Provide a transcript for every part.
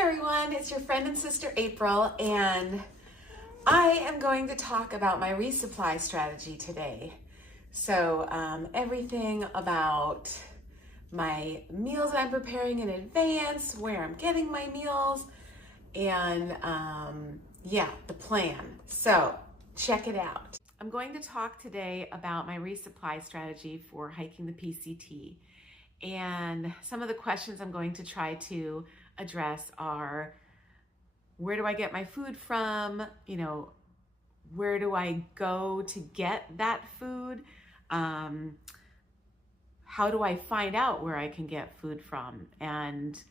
everyone, it's your friend and sister April, and I am going to talk about my resupply strategy today. So everything about my meals that I'm preparing in advance, where I'm getting my meals, and the plan. So check it out. I'm going to talk today about my resupply strategy for hiking the PCT. And some of the questions I'm going to try to address are, where do I get my food from? Where do I go to get that food? How do I find out where I can get food from? And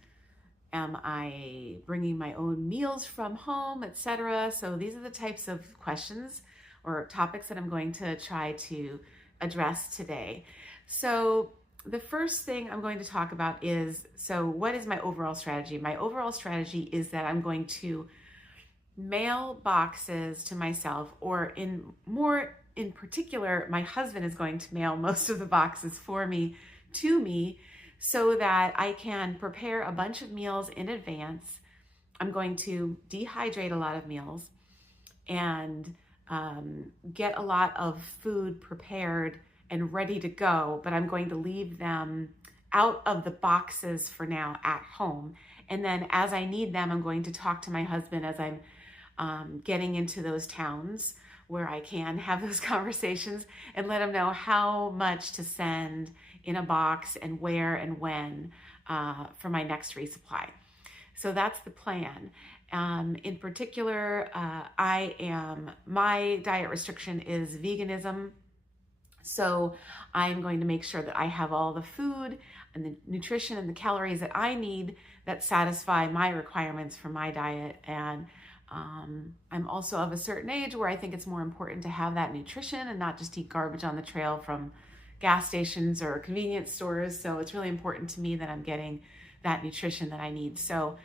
am I bringing my own meals from home, etc.? So these are the types of questions or topics that I'm going to try to address today. So the first thing I'm going to talk about is, what is my overall strategy? My overall strategy is that I'm going to mail boxes to myself, or in particular, my husband is going to mail most of the boxes for me to me so that I can prepare a bunch of meals in advance. I'm going to dehydrate a lot of meals and get a lot of food prepared and ready to go, but I'm going to leave them out of the boxes for now at home. And then as I need them, I'm going to talk to my husband as I'm getting into those towns where I can have those conversations, and let him know how much to send in a box and where and when for my next resupply. So that's the plan. In particular, my diet restriction is veganism. So I'm going to make sure that I have all the food and the nutrition and the calories that I need that satisfy my requirements for my diet. And I'm also of a certain age where I think it's more important to have that nutrition and not just eat garbage on the trail from gas stations or convenience stores. So it's really important to me that I'm getting that nutrition that I need. So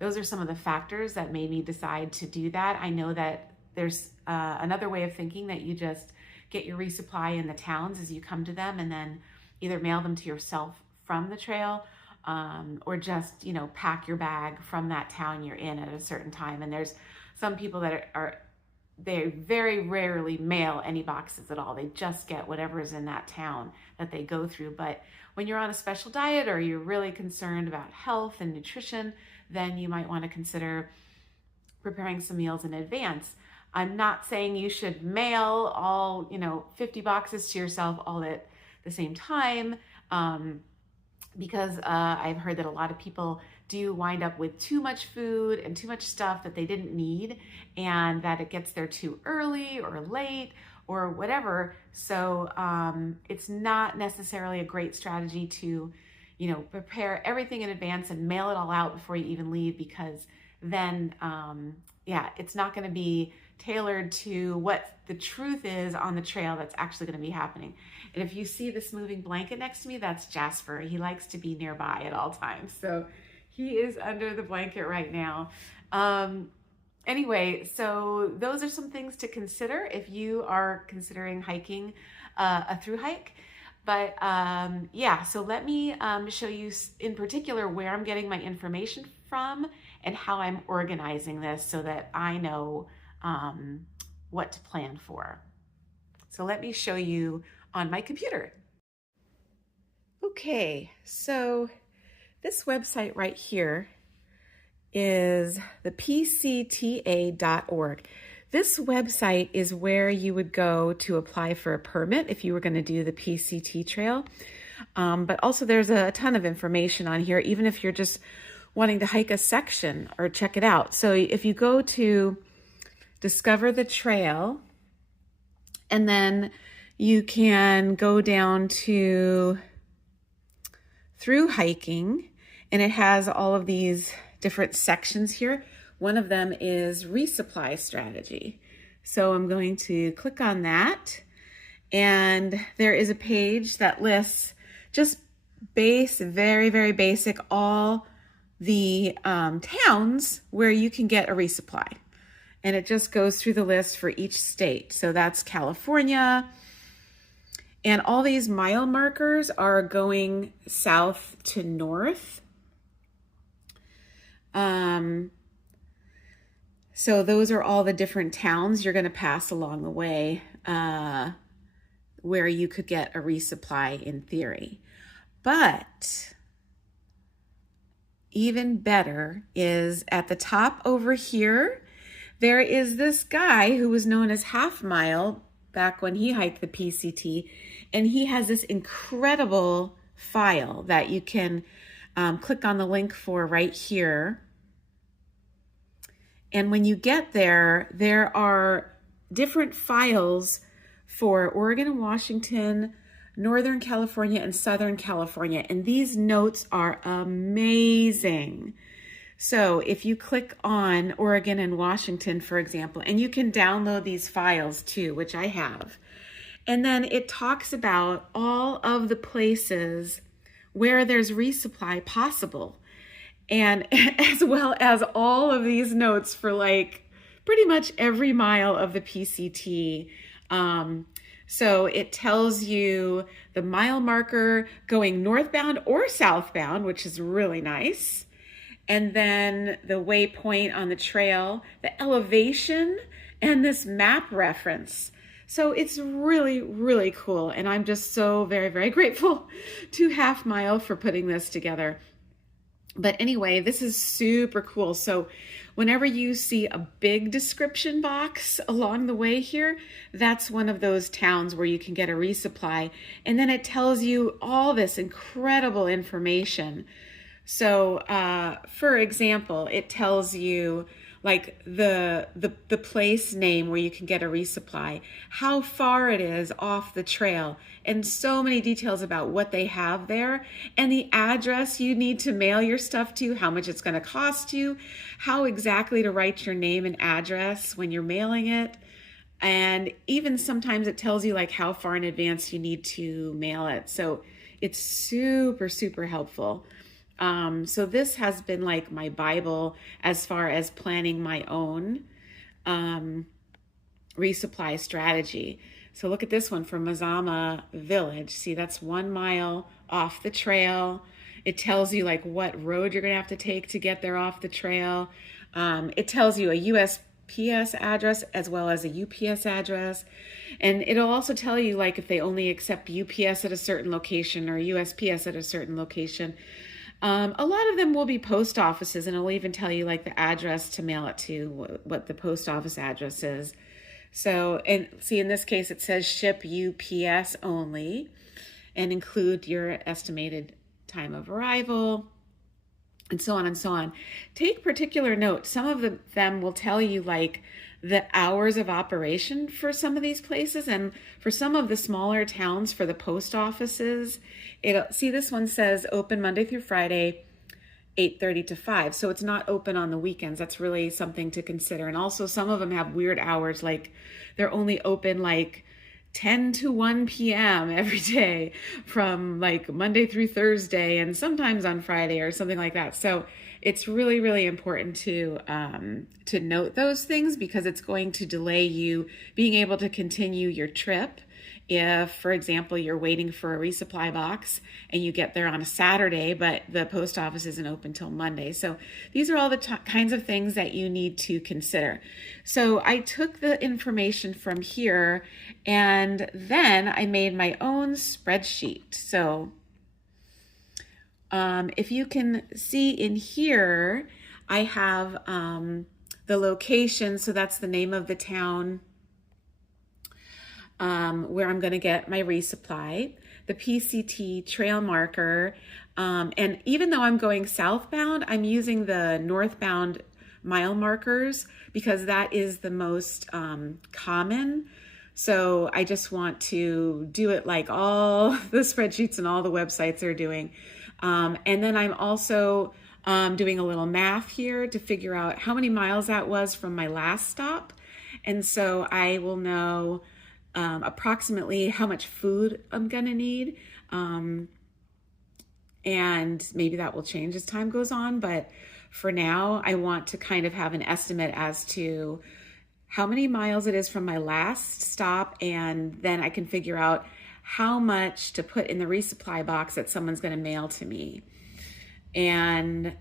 those are some of the factors that made me decide to do that. I know that there's another way of thinking, that you just get your resupply in the towns as you come to them, and then either mail them to yourself from the trail, or just, pack your bag from that town you're in at a certain time. And there's some people that they very rarely mail any boxes at all. They just get whatever is in that town that they go through. But when you're on a special diet, or you're really concerned about health and nutrition, then you might want to consider preparing some meals in advance. I'm not saying you should mail all, 50 boxes to yourself all at the same time, because I've heard that a lot of people do wind up with too much food and too much stuff that they didn't need, and that it gets there too early or late or whatever. So it's not necessarily a great strategy to, prepare everything in advance and mail it all out before you even leave, because then, it's not going to be tailored to what the truth is on the trail that's actually going to be happening. And if you see this moving blanket next to me, that's Jasper. He likes to be nearby at all times. So he is under the blanket right now. Anyway, so those are some things to consider if you are considering hiking a thru hike. But so let me show you in particular where I'm getting my information from and how I'm organizing this so that I know what to plan for. So let me show you on my computer. Okay, so this website right here is the PCTA.org. This website is where you would go to apply for a permit if you were going to do the PCT trail. But also there's a ton of information on here, even if you're just wanting to hike a section or check it out. So if you go to discover the trail, and then you can go down to through hiking, and it has all of these different sections here. One of them is resupply strategy. So I'm going to click on that, and there is a page that lists just very, very basic, all the towns where you can get a resupply. And it just goes through the list for each state. So that's California. And all these mile markers are going south to north. So those are all the different towns you're going to pass along the way where you could get a resupply in theory. But even better is at the top over here, there is this guy who was known as Half Mile back when he hiked the PCT, and he has this incredible file that you can click on the link for right here. And when you get there, there are different files for Oregon and Washington, Northern California, and Southern California. And these notes are amazing. So if you click on Oregon and Washington, for example, and you can download these files too, which I have. And then it talks about all of the places where there's resupply possible. And as well as all of these notes for like pretty much every mile of the PCT. So it tells you the mile marker going northbound or southbound, which is really nice. And then the waypoint on the trail, the elevation, and this map reference. So it's really, really cool. And I'm just so very, very grateful to Half Mile for putting this together. But anyway, this is super cool. So whenever you see a big description box along the way here, that's one of those towns where you can get a resupply. And then it tells you all this incredible information. So for example, it tells you like the place name where you can get a resupply, how far it is off the trail, and so many details about what they have there, and the address you need to mail your stuff to, how much it's going to cost you, how exactly to write your name and address when you're mailing it. And even sometimes it tells you like how far in advance you need to mail it. So it's super, super helpful. So this has been like my Bible as far as planning my own resupply strategy. So look at this one from Mazama Village. See, that's 1 mile off the trail. It tells you like what road you're going to have to take to get there off the trail. It tells you a USPS address as well as a UPS address. And it'll also tell you like if they only accept UPS at a certain location or USPS at a certain location. A lot of them will be post offices, and it'll even tell you like the address to mail it to, what the post office address is. So, and see, in this case, it says ship UPS only and include your estimated time of arrival, and so on and so on. Take particular note. Some of them will tell you like the hours of operation for some of these places, and for some of the smaller towns for the post offices, see, this one says open Monday through Friday, 8:30 to 5. So it's not open on the weekends. That's really something to consider. And also some of them have weird hours, like they're only open like 10 to 1 p.m. every day from like Monday through Thursday, and sometimes on Friday or something like that. So it's really, really important to note those things, because it's going to delay you being able to continue your trip. If, for example, you're waiting for a resupply box and you get there on a Saturday, but the post office isn't open till Monday. So these are all the kinds of things that you need to consider. So I took the information from here and then I made my own spreadsheet. So if you can see in here, I have the location. So that's the name of the town where I'm going to get my resupply, the PCT trail marker. And even though I'm going southbound, I'm using the northbound mile markers because that is the most common. So I just want to do it like all the spreadsheets and all the websites are doing. And then I'm also doing a little math here to figure out how many miles that was from my last stop. And so I will know approximately how much food I'm gonna need. And maybe that will change as time goes on. But for now, I want to kind of have an estimate as to how many miles it is from my last stop. And then I can figure out how much to put in the resupply box that someone's going to mail to me. And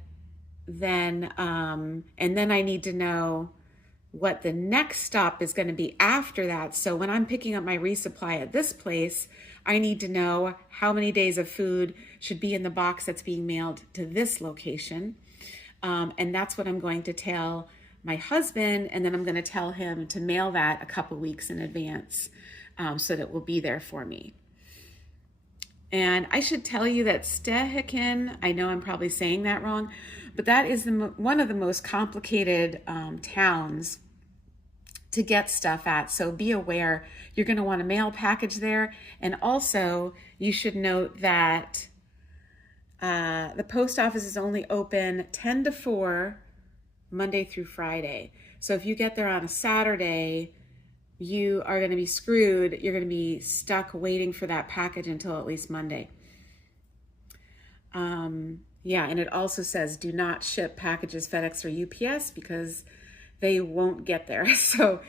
then I need to know what the next stop is going to be after that. So when I'm picking up my resupply at this place, I need to know how many days of food should be in the box that's being mailed to this location. And that's what I'm going to tell my husband, and then I'm going to tell him to mail that a couple weeks in advance so that it will be there for me. And I should tell you that Stehekin, I know I'm probably saying that wrong, but that is one of the most complicated towns to get stuff at. So be aware, you're going to want a mail package there. And also, you should note that the post office is only open 10 to 4, Monday through Friday. So if you get there on a Saturday, you are going to be screwed. You're going to be stuck waiting for that package until at least Monday. Yeah, and it also says do not ship packages FedEx or UPS because they won't get there. So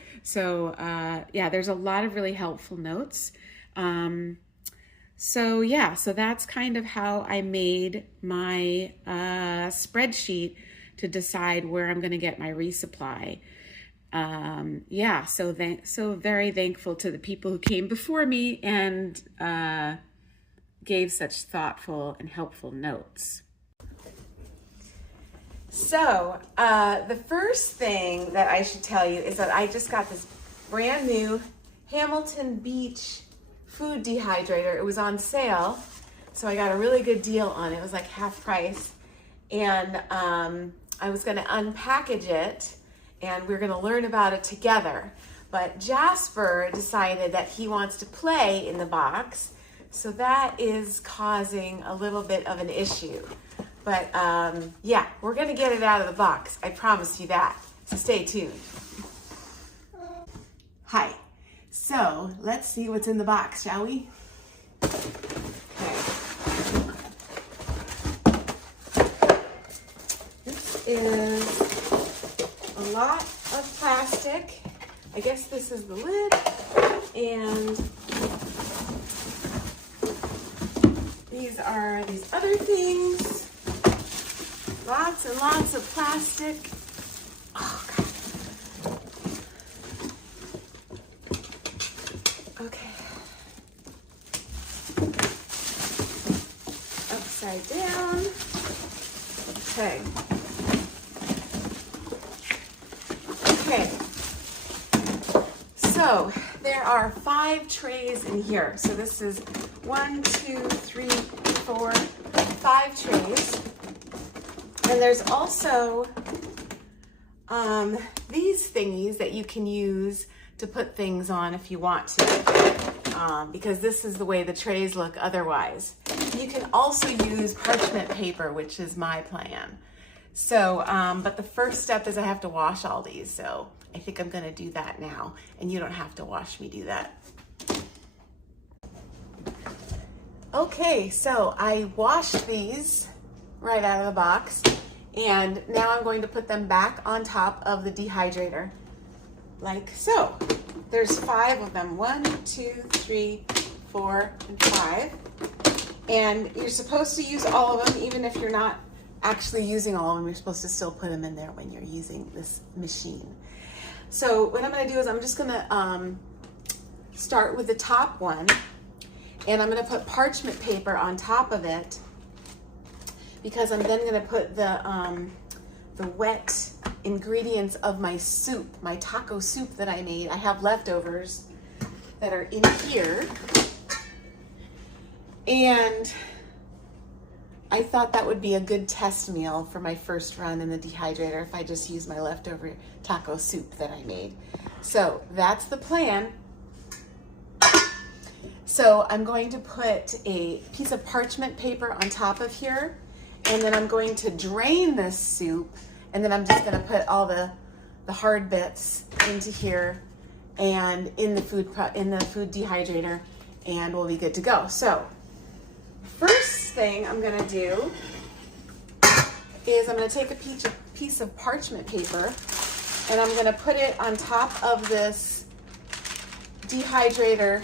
yeah, there's a lot of really helpful notes. So that's kind of how I made my spreadsheet to decide where I'm going to get my resupply. So very thankful to the people who came before me and gave such thoughtful and helpful notes. So the first thing that I should tell you is that I just got this brand new Hamilton Beach food dehydrator. It was on sale, so I got a really good deal on it. It was like half price, and I was going to unpackage it, and we're going to learn about it together. But Jasper decided that he wants to play in the box, so that is causing a little bit of an issue. But yeah, we're going to get it out of the box. I promise you that. So stay tuned. Hi. So let's see what's in the box, shall we? Okay. This is a lot of plastic. I guess this is the lid, and these are these other things. Lots and lots of plastic. Oh, God. Okay. Upside down. Okay. Okay. So there are 5 trays in here. So this is 1, 2, 3, 4, 5 trays. And there's also these thingies that you can use to put things on if you want to, because this is the way the trays look otherwise. You can also use parchment paper, which is my plan. So, but the first step is I have to wash all these. So I think I'm gonna do that now, and you don't have to watch me do that. Okay, so I washed these right out of the box, and now I'm going to put them back on top of the dehydrator, like so. There's 5 of them, 1, 2, 3, 4, and 5. And you're supposed to use all of them, even if you're not actually using all of them. You're supposed to still put them in there when you're using this machine. So what I'm gonna do is I'm just gonna start with the top one, and I'm gonna put parchment paper on top of it, because I'm then gonna put the wet ingredients of my soup, my taco soup that I made. I have leftovers that are in here, and I thought that would be a good test meal for my first run in the dehydrator if I just use my leftover taco soup that I made. So that's the plan. So I'm going to put a piece of parchment paper on top of here, and then I'm going to drain this soup, and then I'm just going to put all the hard bits into here and in the food dehydrator, and we'll be good to go. So first thing I'm going to do is I'm going to take a piece of parchment paper, and I'm going to put it on top of this dehydrator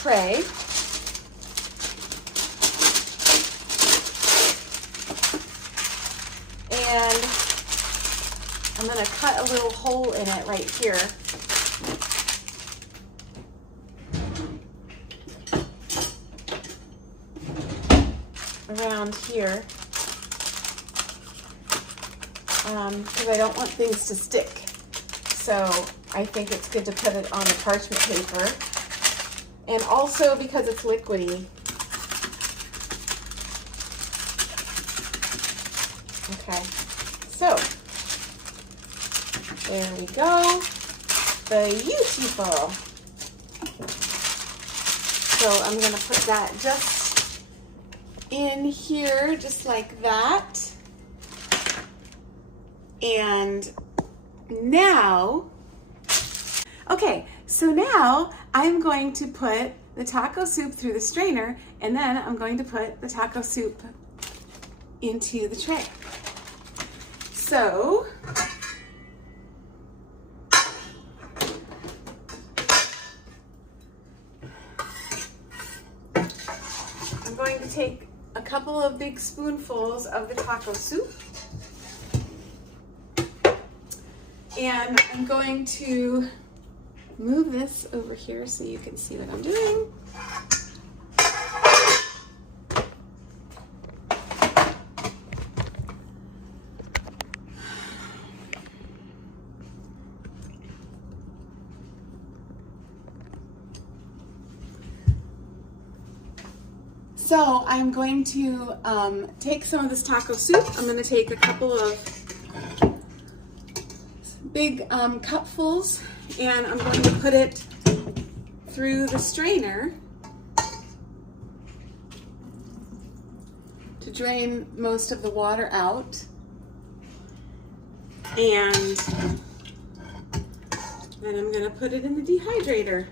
tray. And I'm going to cut a little hole in it right here. Around here. Because I don't want things to stick. So I think it's good to put it on the parchment paper. And also because it's liquidy. Okay, so there we go. Beautiful. So I'm going to put that just in here, just like that. And now, okay, so now I'm going to put the taco soup through the strainer, and then I'm going to put the taco soup into the tray. So, I'm going to take a couple of big spoonfuls of the taco soup, and I'm going to move this over here so you can see what I'm doing. So I'm going to take some of this taco soup. I'm going to take a couple of big cupfuls, and I'm going to put it through the strainer to drain most of the water out. And then I'm going to put it in the dehydrator.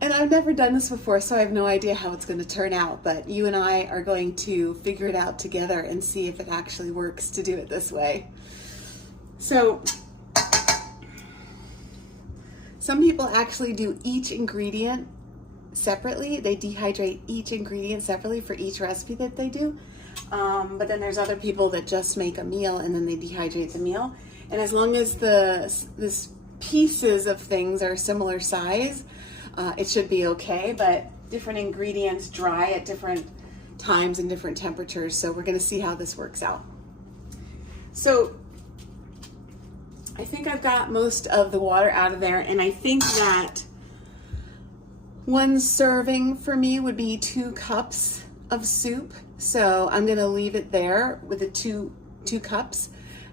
And I've never done this before, so I have no idea how it's going to turn out, but you and I are going to figure it out together and see if it actually works to do it this way. So, some people actually do each ingredient separately. They dehydrate each ingredient separately for each recipe that they do. But then there's other people that just make a meal and then they dehydrate the meal. And as long as the pieces of things are similar size, it should be okay, but different ingredients dry at different times and different temperatures, so we're going to see how this works out. So I think I've got most of the water out of there, and I think that one serving for me would be 2 cups of soup, so I'm going to leave it there with the two cups,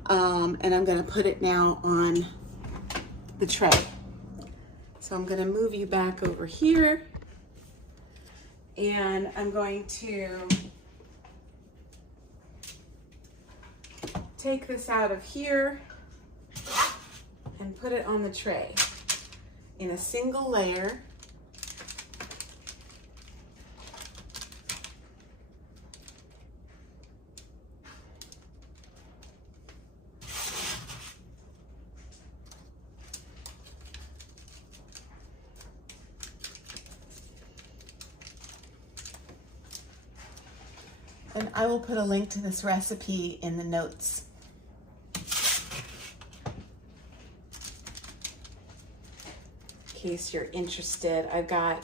and I'm going to put it now on the tray. So I'm going to move you back over here, and I'm going to take this out of here and put it on the tray in a single layer. And I will put a link to this recipe in the notes. In case you're interested, I've got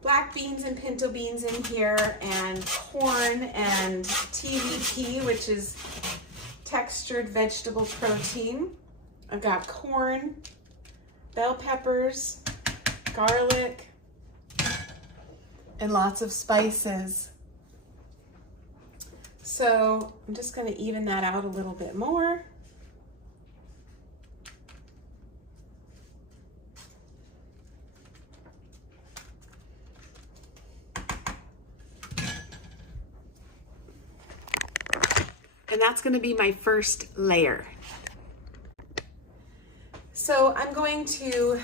black beans and pinto beans in here, and corn and TVP, which is textured vegetable protein. I've got corn, bell peppers, garlic, and lots of spices. So I'm just going to even that out a little bit more. And that's going to be my first layer. So I'm going to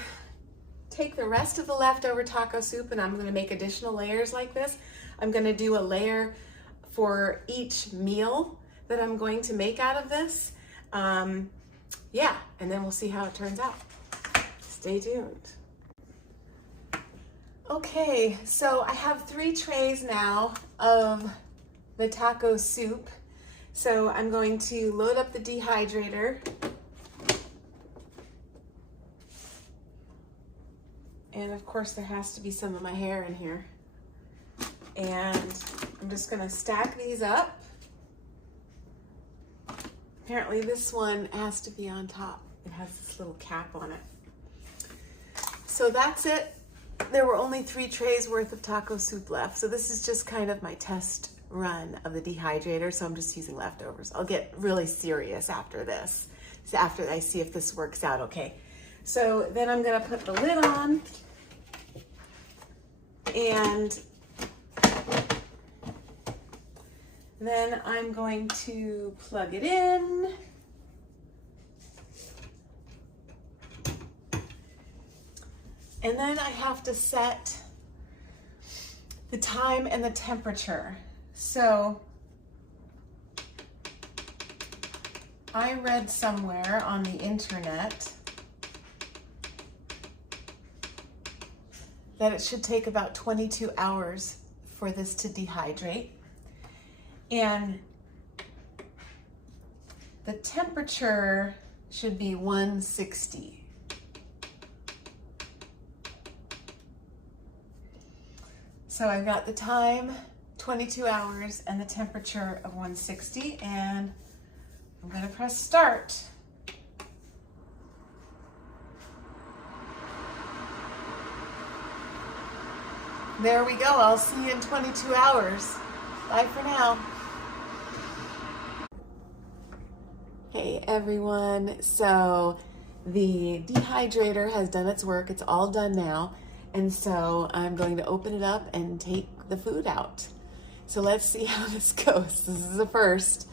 take the rest of the leftover taco soup, and I'm going to make additional layers like this. I'm going to do a layer for each meal that I'm going to make out of this. Yeah, and then we'll see how it turns out. Stay tuned. Okay, so I have 3 trays now of the taco soup. So I'm going to load up the dehydrator. And of course there has to be some of my hair in here. And I'm just gonna stack these up. Apparently this one has to be on top. It has this little cap on it. So that's it. There were only 3 trays worth of taco soup left. So this is just kind of my test run of the dehydrator. So I'm just using leftovers. I'll get really serious after this. So after I see if this works out okay. So then I'm gonna put the lid on and then I'm going to plug it in. And then I have to set the time and the temperature. So I read somewhere on the internet that it should take about 22 hours for this to dehydrate. And the temperature should be 160. So I've got the time, 22 hours, and the temperature of 160, and I'm gonna press start. There we go, I'll see you in 22 hours. Bye for now. Hey everyone, so the dehydrator has done its work, it's all done now. And so I'm going to open it up and take the food out. So let's see how this goes. This is the first.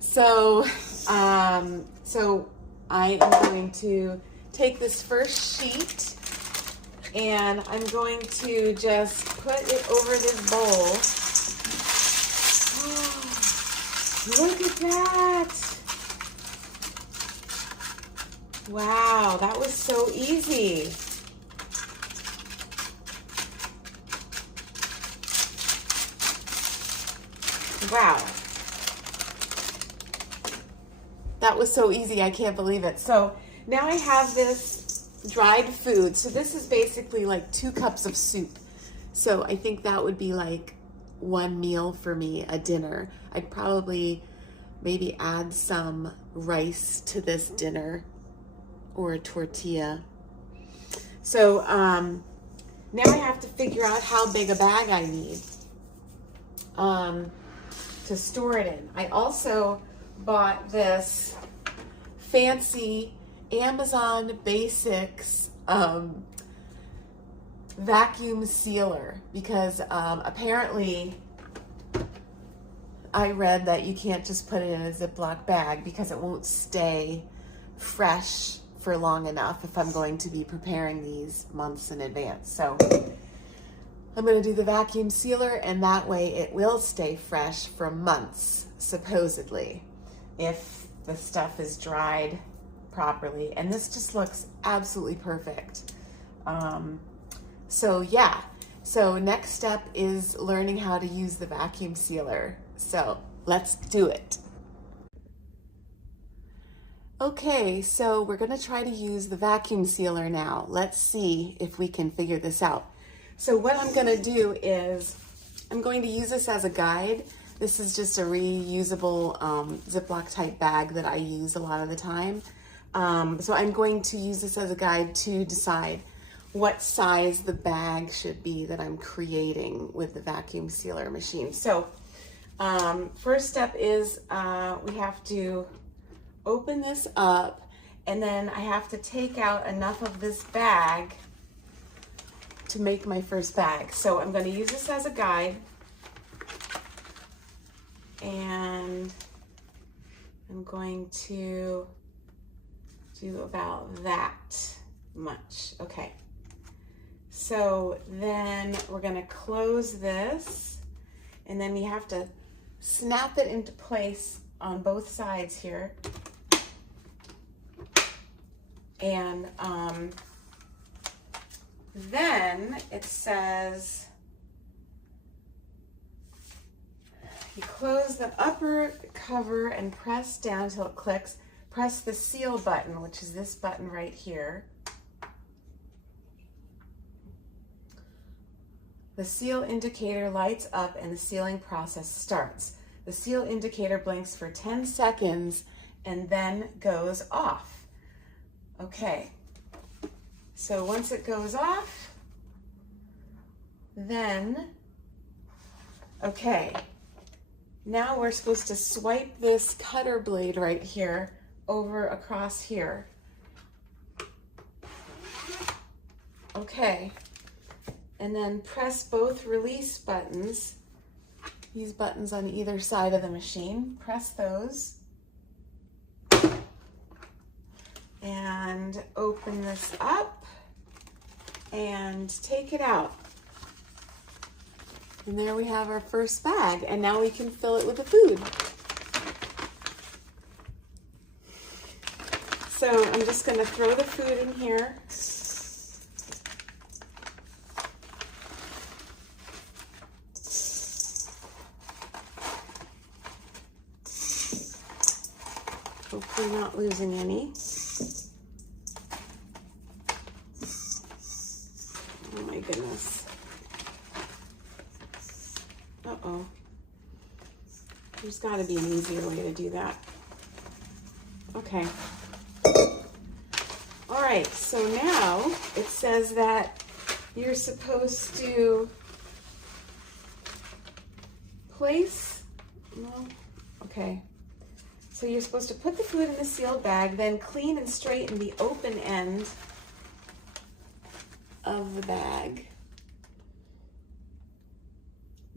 So I am going to take this first sheet and I'm going to just put it over this bowl. Oh, look at that. Wow, that was so easy. Wow. That was so easy, I can't believe it. So now I have this dried food. So this is basically like 2 cups of soup. So I think that would be like 1 meal for me, a dinner. I'd probably maybe add some rice to this dinner or a tortilla. So now I have to figure out how big a bag I need to store it in. I also bought this fancy Amazon Basics vacuum sealer because apparently I read that you can't just put it in a Ziploc bag because it won't stay fresh for long enough if I'm going to be preparing these months in advance. So I'm going to do the vacuum sealer, and that way it will stay fresh for months, supposedly, if the stuff is dried properly. And this just looks absolutely perfect. So yeah, so next step is learning how to use the vacuum sealer. So let's do it. Okay, so we're going to try to use the vacuum sealer now. Let's see if we can figure this out. So what I'm going to do is I'm going to use this as a guide. This is just a reusable Ziploc type bag that I use a lot of the time. So I'm going to use this as a guide to decide what size the bag should be that I'm creating with the vacuum sealer machine. So first step is we have to open this up, and then I have to take out enough of this bag to make my first bag. So I'm going to use this as a guide, and I'm going to do about that much. Okay, so then we're going to close this, and then you have to snap it into place on both sides here. And Then it says, you close the upper cover and press down until it clicks. Press the seal button, which is this button right here. The seal indicator lights up and the sealing process starts. The seal indicator blinks for 10 seconds and then goes off. Okay, so once it goes off, then, okay, now we're supposed to swipe this cutter blade right here over across here. Okay, and then press both release buttons, these buttons on either side of the machine. Press those and open this up and take it out. And there we have our first bag, and now we can fill it with the food. So I'm just going to throw the food in here. Hopefully not losing any. Oh my goodness. Uh-oh. There's got to be an easier way to do that. Okay. All right, so now it says that you're supposed to place, well, okay. So you're supposed to put the food in the sealed bag, then clean and straighten the open end of the bag.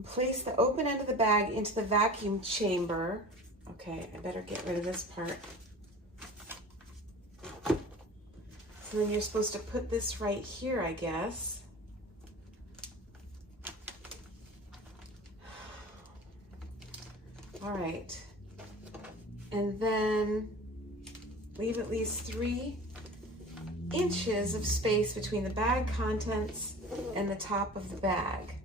Place the open end of the bag into the vacuum chamber. Okay, I better get rid of this part. So then you're supposed to put this right here, I guess. All right. And then leave at least 3 inches of space between the bag contents and the top of the bag.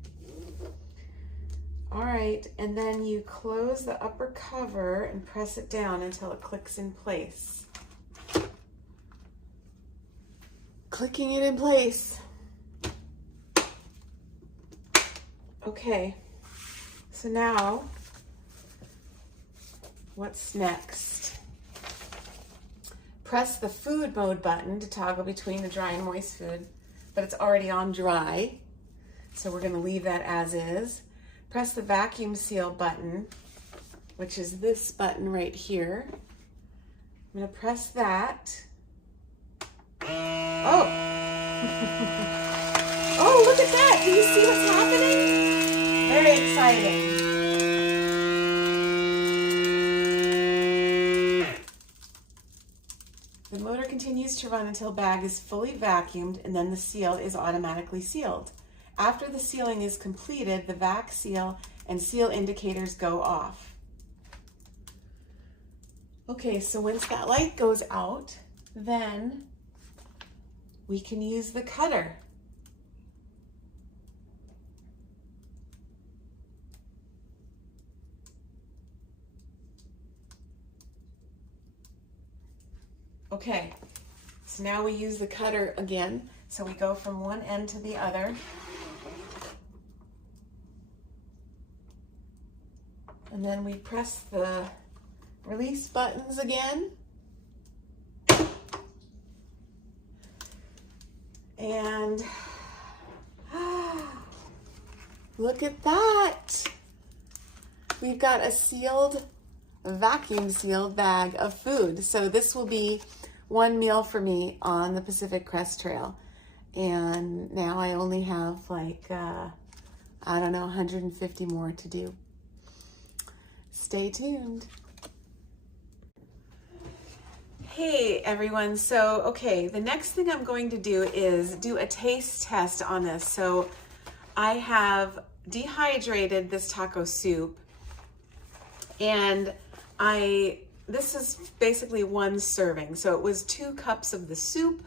All right, and then you close the upper cover and press it down until it clicks in place. Clicking it in place. Okay, so now, what's next? Press the food mode button to toggle between the dry and moist food, but it's already on dry, so we're gonna leave that as is. Press the vacuum seal button, which is this button right here. I'm gonna press that. Oh! Oh, look at that! Do you see what's happening? Very exciting. The motor continues to run until bag is fully vacuumed, and then the seal is automatically sealed. After the sealing is completed, the vac seal and seal indicators go off. Okay, so once that light goes out, then we can use the cutter. Okay, so now we use the cutter again. So we go from one end to the other. And then we press the release buttons again. And look at that. We've got a sealed, vacuum sealed bag of food. So this will be one meal for me on the Pacific Crest Trail. And now I only have like, I don't know, 150 more to do. Stay tuned. Hey everyone, so okay, the next thing I'm going to do is do a taste test on this. So I have dehydrated this taco soup, and this is basically one serving. So it was 2 cups of the soup,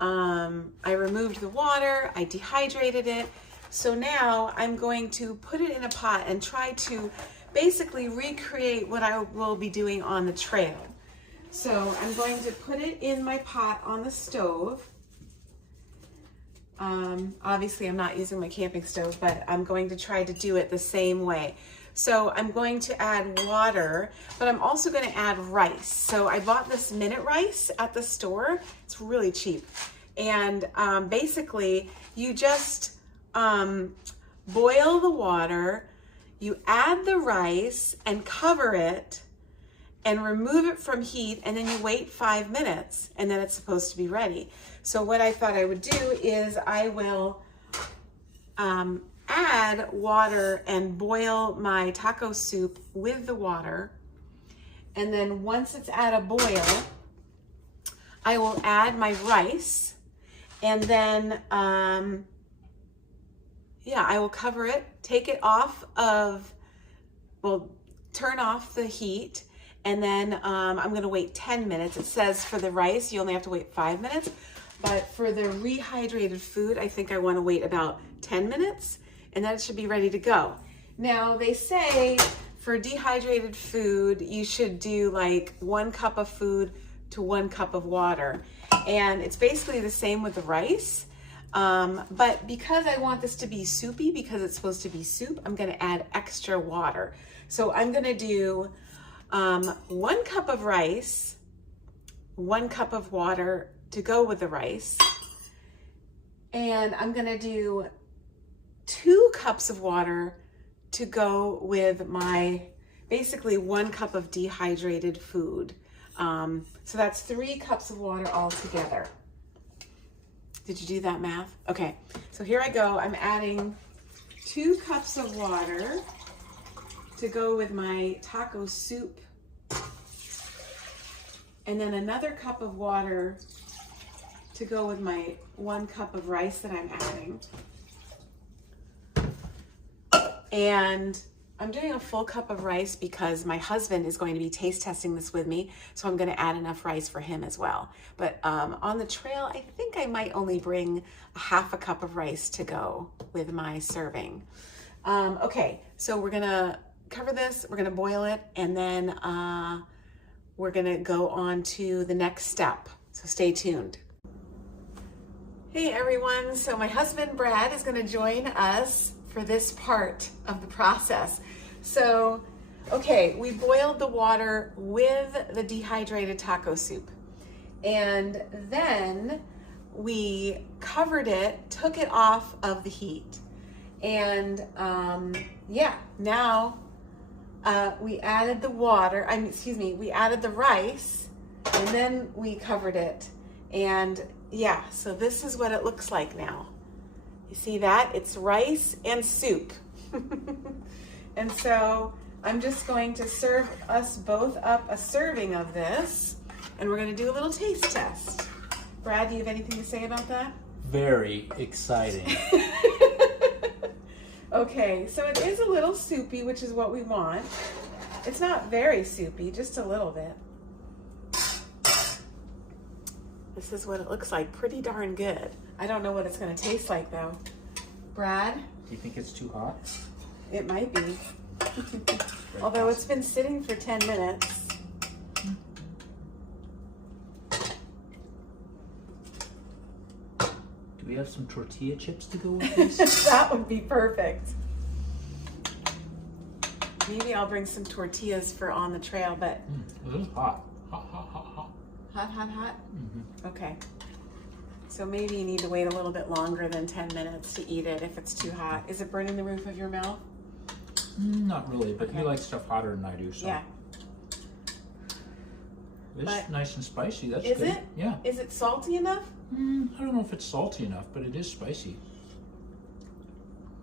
I removed the water, I dehydrated it. So now I'm going to put it in a pot and try to basically recreate what I will be doing on the trail. So I'm going to put it in my pot on the stove. Obviously I'm not using my camping stove, but I'm going to try to do it the same way. So I'm going to add water, but I'm also going to add rice. So I bought this minute rice at the store. It's really cheap. And basically you just boil the water, you add the rice and cover it and remove it from heat, and then you wait 5 minutes and then it's supposed to be ready. So what I thought I would do is I will add water and boil my taco soup with the water. And then once it's at a boil, I will add my rice, and then yeah, I will cover it, take it off of, well, turn off the heat, and then I'm gonna wait 10 minutes. It says for the rice, you only have to wait 5 minutes, but for the rehydrated food, I think I wanna wait about 10 minutes, and then it should be ready to go. Now, they say for dehydrated food, you should do like 1 cup of food to 1 cup of water. And it's basically the same with the rice. But because I want this to be soupy, because it's supposed to be soup, I'm gonna add extra water. So I'm gonna do 1 cup of rice, 1 cup of water to go with the rice. And I'm gonna do 2 cups of water to go with my, basically 1 cup of dehydrated food. So that's 3 cups of water altogether. Did you do that math? Okay, so here I go. I'm adding 2 cups of water to go with my taco soup, and then another cup of water to go with my 1 cup of rice that I'm adding. And I'm doing a full cup of rice because my husband is going to be taste testing this with me, so I'm going to add enough rice for him as well. But on the trail, I think I might only bring a half a cup of rice to go with my serving. Okay, so we're going to cover this, we're going to boil it, and then we're going to go on to the next step. So stay tuned. Hey everyone, so my husband Brad is going to join us for this part of the process. So, okay, we boiled the water with the dehydrated taco soup, and then we covered it, took it off of the heat, and yeah, now we added the water, we added the rice, and then we covered it, and yeah, so this is what it looks like now. You see that? It's rice and soup. And so I'm just going to serve us both up a serving of this, and we're going to do a little taste test. Brad, do you have anything to say about that? Very exciting. Okay, so it is a little soupy, which is what we want. It's not very soupy, just a little bit. This is what it looks like. Pretty darn good. I don't know what it's going to taste like though. Brad? Do you think it's too hot? It might be. Although it's been sitting for 10 minutes. Do we have some tortilla chips to go with this? That would be perfect. Maybe I'll bring some tortillas for on the trail, but... This is hot. Hot, hot, hot, hot. Hot, hot, hot? Mm-hmm. Okay. So maybe you need to wait a little bit longer than 10 minutes to eat it if it's too hot. Is it burning the roof of your mouth? Not really, but Okay. you like stuff hotter than I do, so. Yeah. It's nice and spicy, that's Is good. it? Yeah. Is it salty enough? I don't know if it's salty enough, but it is spicy.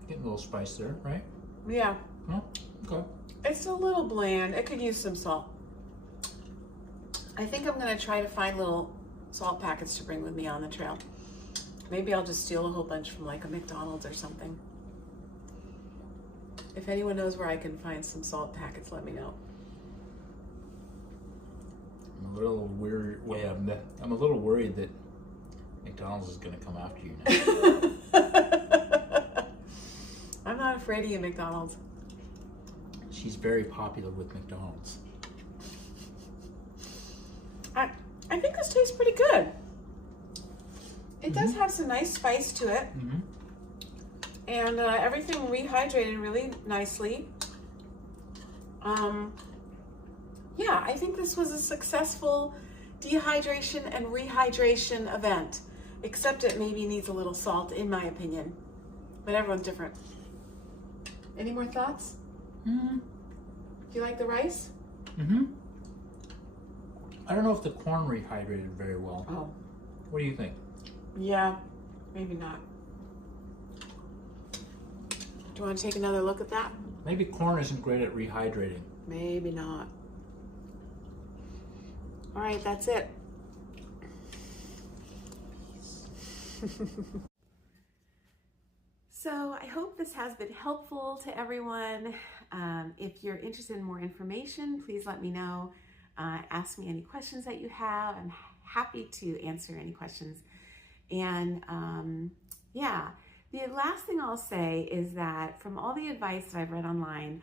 Getting a little spice there, right? Yeah. No? Okay. It's a little bland. It could use some salt. I think I'm going to try to find little salt packets to bring with me on the trail. Maybe I'll just steal a whole bunch from like a McDonald's or something. If anyone knows where I can find some salt packets, let me know. I'm a little worried that McDonald's is gonna come after you now. I'm not afraid of you, McDonald's. She's very popular with McDonald's. I think this tastes pretty good. It does have some nice spice to it. And everything rehydrated really nicely. Yeah, I think this was a successful dehydration and rehydration event, except it maybe needs a little salt, in my opinion. But everyone's different. Any more thoughts? Do you like the rice? I don't know if the corn rehydrated very well. Oh. What do you think? Yeah, maybe not. Do you want to take another look at that? Maybe corn isn't great at rehydrating. Maybe not. All right, that's it. So I hope this has been helpful to everyone. If you're interested in more information, please let me know. Ask me any questions that you have. I'm happy to answer any questions. And yeah, the last thing I'll say is that from all the advice that I've read online,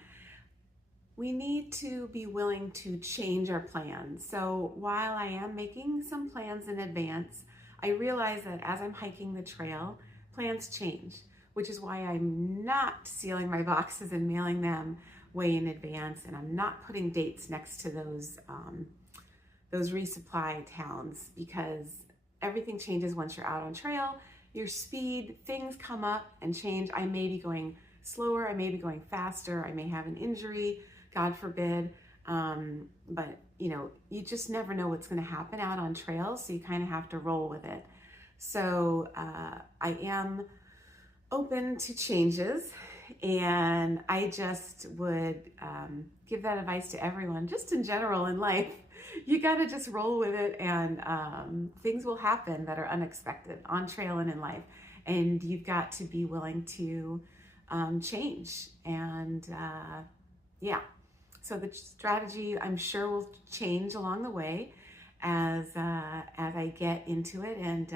we need to be willing to change our plans. So while I am making some plans in advance, I realize that as I'm hiking the trail, plans change, which is why I'm not sealing my boxes and mailing them way in advance, and I'm not putting dates next to those resupply towns, because everything changes once you're out on trail. Your speed, things come up and change. I may be going slower, I may be going faster, I may have an injury, God forbid, but you know, you just never know what's going to happen out on trail, so you kind of have to roll with it. So I am open to changes, and I just would give that advice to everyone, just in general in life. You got to just roll with it, and things will happen that are unexpected on trail and in life, and you've got to be willing to change. And yeah, so the strategy, I'm sure, will change along the way as I get into it and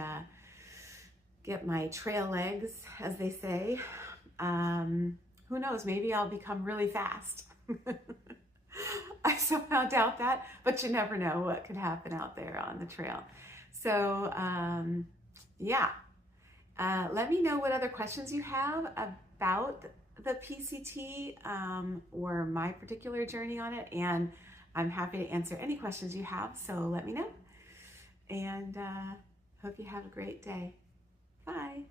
get my trail legs, as they say. Who knows, maybe I'll become really fast. I somehow doubt that, but you never know what could happen out there on the trail. So yeah, let me know what other questions you have about the PCT or my particular journey on it, and I'm happy to answer any questions you have, so let me know. And hope you have a great day. Bye.